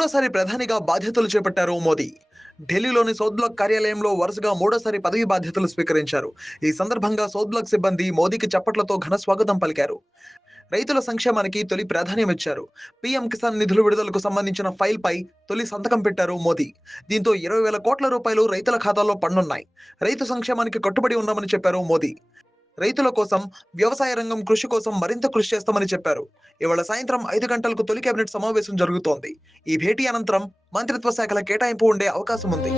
మూడోసారి ప్రధానిగా బాధ్యతలు చేపట్టారు మోదీ. ఢిల్లీలోని సౌత్ బ్లాక్ కార్యాలయంలో వరుసగా మూడోసారి పదవి బాధ్యతలు స్వీకరించారు. ఈ సందర్భంగా సౌత్ బ్లాక్ సిబ్బంది మోదీకి చప్పట్లతో ఘన స్వాగతం పలికారు. రైతుల సంక్షేమానికి తొలి ప్రాధాన్యమిచ్చారు. పీఎం కిసాన్ నిధుల విడుదలకు సంబంధించిన ఫైల్‌పై తొలి సంతకం పెట్టారు మోదీ. దీంతో 20,000 కోట్ల రూపాయలు రైతుల ఖాతాల్లో పడనున్నాయి. రైతు సంక్షేమానికి కట్టుబడి ఉన్నామని చెప్పారు మోదీ. రైతుల కోసం, వ్యవసాయ రంగం కృషి కోసం మరింత కృషి చేస్తామని చెప్పారు. ఇవాళ సాయంత్రం 5 గంటలకు తొలి కేబినెట్ సమావేశం జరుగుతోంది. ఈ భేటీ అనంతరం మంత్రిత్వ శాఖల కేటాయింపు ఉండే అవకాశం ఉంది.